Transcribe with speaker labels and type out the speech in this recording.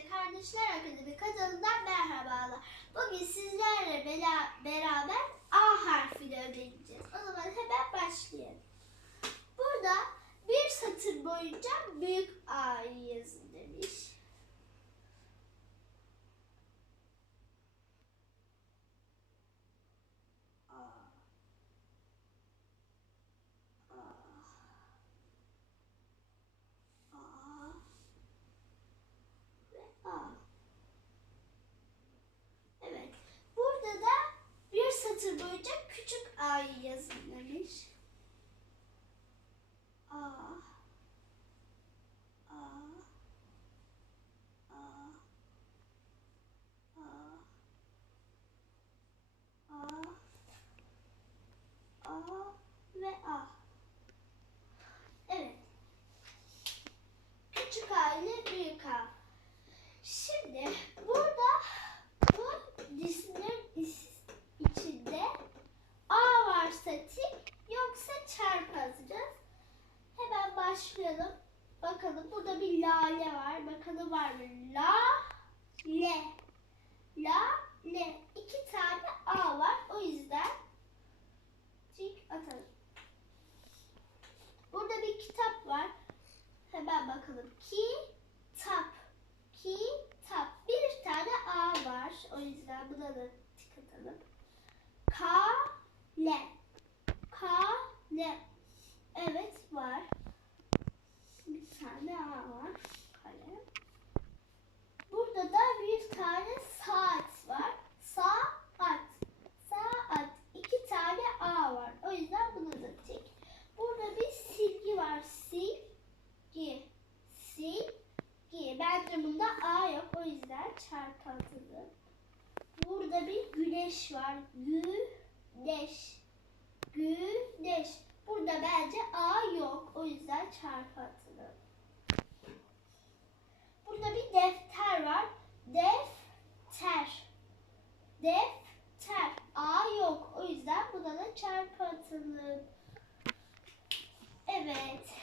Speaker 1: İngilizce Kardeşler Akademi kanalından merhabalar. Bugün sizlerle beraber A harfini öğreneceğiz. O zaman hemen başlayalım. Burada bir satır boyunca büyük A'yı yazın demiş. A. A. A. ve A. Evet. Burada da boyunca küçük A'yı yazın. A. A. A. A. A. A ve A. Evet. Küçük A ile büyük A. Şimdi A varsa tik yoksa çarpı atacağız. Hemen başlayalım. Bakalım burada bir lale var. Bakalım var mı? La, le. La, le. İki tane A var. O yüzden tik atalım. Burada bir kitap var. Hemen bakalım. Kitap. Kitap. Bir tane A var. O yüzden buna da tik atalım. Kalem. Kalem. Evet var. Bir tane A var. Kalem. Burada da bir tane saat var. Saat. Saat. İki tane A var. O yüzden buna da tik. Burada bir silgi var. Silgi. Silgi. Bence bunda A yok. O yüzden çarpı atalım. Burada bir güneş var. Güneş. Güneş. Burada bence A yok. O yüzden çarpı atalım. Burada bir defter var. Defter. Defter. A yok. O yüzden buna da çarpı atalım. Evet.